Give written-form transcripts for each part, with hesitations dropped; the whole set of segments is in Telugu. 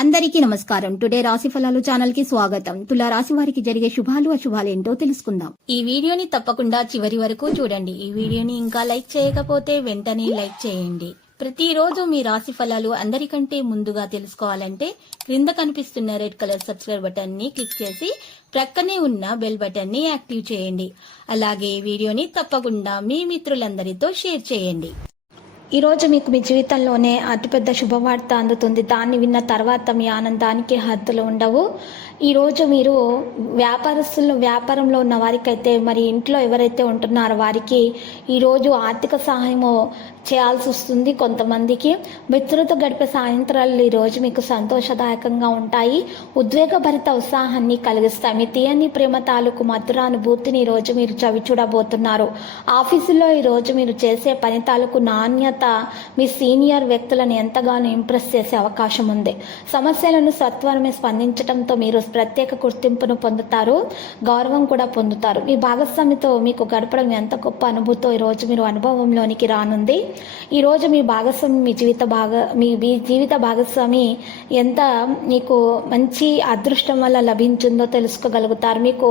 అందరికీ నమస్కారం. టుడే రాశి ఫలాలు ఛానల్ కి స్వాగతం. తులా రాశి వారికి జరిగే శుభాలు అశుభాలు ఏంటో తెలుసుకుందాం. ఈ వీడియోని తప్పకుండా చివరి వరకు చూడండి. ఈ వీడియోని ఇంకా లైక్ చేయకపోతే వెంటనే లైక్ చేయండి. ప్రతిరోజు మీ రాశి ఫలాలు అందరికంటే ముందుగా తెలుసుకోవాలంటే క్రింద కనిపిస్తున్న రెడ్ కలర్ సబ్స్క్రైబ్ బటన్ ని క్లిక్ చేసి ప్రక్కనే ఉన్న బెల్ బటన్ ని యాక్టివ్ చేయండి. అలాగే ఈ వీడియోని తప్పకుండా మీ మిత్రులందరితో షేర్ చేయండి. ఈరోజు మీకు మీ జీవితంలోనే అతిపెద్ద శుభవార్త అందుతుంది. దాన్ని విన్న తర్వాత మీ ఆనందానికి హద్దులు ఉండవు. ఈరోజు మీరు వ్యాపారంలో ఉన్న వారికైతే, మరి ఇంట్లో ఎవరైతే ఉంటున్నారో వారికి ఈరోజు ఆర్థిక సహాయము చేయాల్సి వస్తుంది. కొంతమందికి మిత్రులతో గడిపే సాయంత్రాలు ఈరోజు మీకు సంతోషదాయకంగా ఉంటాయి. ఉద్వేగభరిత ఉత్సాహాన్ని కలిగిస్తాయి. మీ తీయని ప్రేమ తాలూకు మధురానుభూతిని ఈరోజు మీరు చవి చూడబోతున్నారు. ఆఫీసులో ఈరోజు మీరు చేసే పని తాలూకు నాణ్యత మీ సీనియర్ వ్యక్తులను ఎంతగానో ఇంప్రెస్ చేసే అవకాశం ఉంది. సమస్యలను సత్వరమే స్పందించడంతో మీరు ప్రత్యేక గుర్తింపును పొందుతారు, గౌరవం కూడా పొందుతారు. మీ భాగస్వామితో మీకు గడపడం ఎంత గొప్ప అనుభూతితో ఈరోజు మీరు అనుభవంలోనికి రానుంది. ఈరోజు మీ భాగస్వామి మీ జీవిత భాగస్వామి ఎంత మీకు మంచి అదృష్టం వల్ల లభించిందో తెలుసుకోగలుగుతారు. మీకు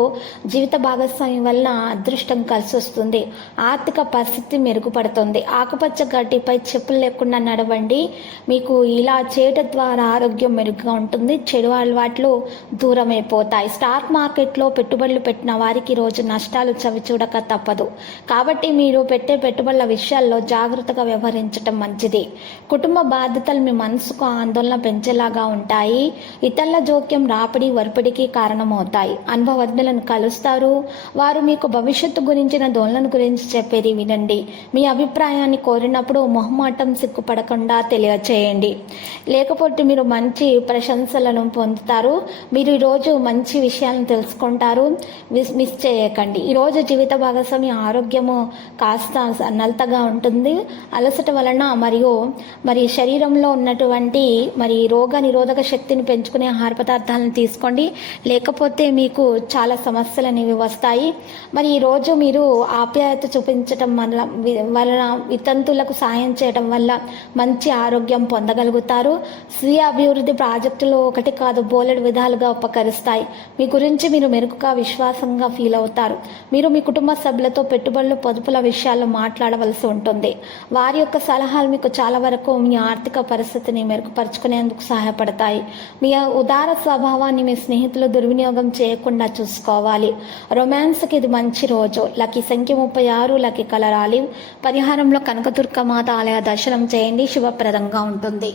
జీవిత భాగస్వామి వల్ల అదృష్టం కలిసి వస్తుంది. ఆర్థిక పరిస్థితి మెరుగుపడుతుంది. ఆకుపచ్చ గడ్డిపై చెప్పులు లేకుండా నడవండి. మీకు ఇలా చేయడం ద్వారా ఆరోగ్యం మెరుగ్గా ఉంటుంది. చెడు అలవాట్లు దూరం అయిపోతాయి. స్టాక్ మార్కెట్లో పెట్టుబడులు పెట్టిన వారికి రోజు నష్టాలు చవి చూడక తప్పదు. కాబట్టి మీరు పెట్టే పెట్టుబడుల విషయాల్లో జాగ్రత్తగా వ్యవహరించడం మంచిది. కుటుంబ బాధ్యతలు మీ మనసుకు ఆందోళన పెంచేలాగా ఉంటాయి. ఇతరుల జోక్యం రాపిడి వరిపిడికి కారణమవుతాయి. అనుభవజ్ఞులను కలుస్తారు. వారు మీకు భవిష్యత్తు గురించిన ధోరణుల గురించి చెప్పేది వినండి. మీ అభిప్రాయాన్ని కోరినప్పుడు మొహమాటం సిగ్గుపడకుండా తెలియచేయండి. లేకపోతే మీరు మంచి ప్రశంసలను పొందుతారు. మీరు ఈరోజు మంచి విషయాలను తెలుసుకుంటారు. మిస్ చేయకండి. ఈరోజు జీవిత భాగస్వామి ఆరోగ్యము కాస్త నలతగా ఉంటుంది. అలసట వలన మరి శరీరంలో ఉన్నటువంటి రోగ నిరోధక శక్తిని పెంచుకునే ఆహార పదార్థాలను తీసుకోండి. లేకపోతే మీకు చాలా సమస్యలు అనేవి వస్తాయి. మరి ఈరోజు మీరు ఆప్యాయత చూపించడం వలన వితంతులకు సాయం చేయడం వల్ల మంచి ఆరోగ్యం పొందగలుగుతారు. స్వీయ అభివృద్ధి ప్రాజెక్టులు ఒకటి కాదు బోలెడు విధాలుగా ఉపకరిస్తాయి. మీ గురించి మీరు మెరుగుగా విశ్వాసంగా ఫీల్ అవుతారు. మీరు మీ కుటుంబ సభ్యులతో పెట్టుబడులు పొదుపుల విషయాల్లో మాట్లాడవలసి ఉంటుంది. వారి యొక్క సలహాలు మీకు చాలా వరకు మీ ఆర్థిక పరిస్థితిని మెరుగుపరుచుకునేందుకు సహాయపడతాయి. మీ ఉదార స్వభావాన్ని మీ స్నేహితులు దుర్వినియోగం చేయకుండా చూసుకోవాలి. రొమాన్స్కి ఇది మంచి రోజు. లక్కీ సంఖ్య 36, లక్కీ కలర్ ఆలివ్. పరిహారంలో కనకదుర్గ మాత ఆలయ దర్శనం చేయండి. శుభప్రదంగా ఉంటుంది.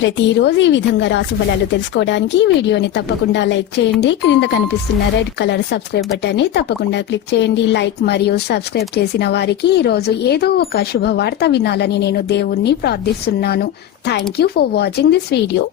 ప్రతిరోజు ఈ విధంగా రాశి ఫలాలు తెలుసుకోవడానికి వీడియోని తప్పకుండా లైక్ చేయండి. క్రింద కనిపిస్తున్న రెడ్ కలర్ సబ్స్క్రైబ్ బటన్ ని తప్పకుండా క్లిక్ చేయండి. లైక్ మరియు సబ్స్క్రైబ్ చేసిన వారికి ఈ రోజు ఏదో ఒక శుభవార్త వినాలని నేను దేవుణ్ణి ప్రార్థిస్తున్నాను. Thank you for watching this video.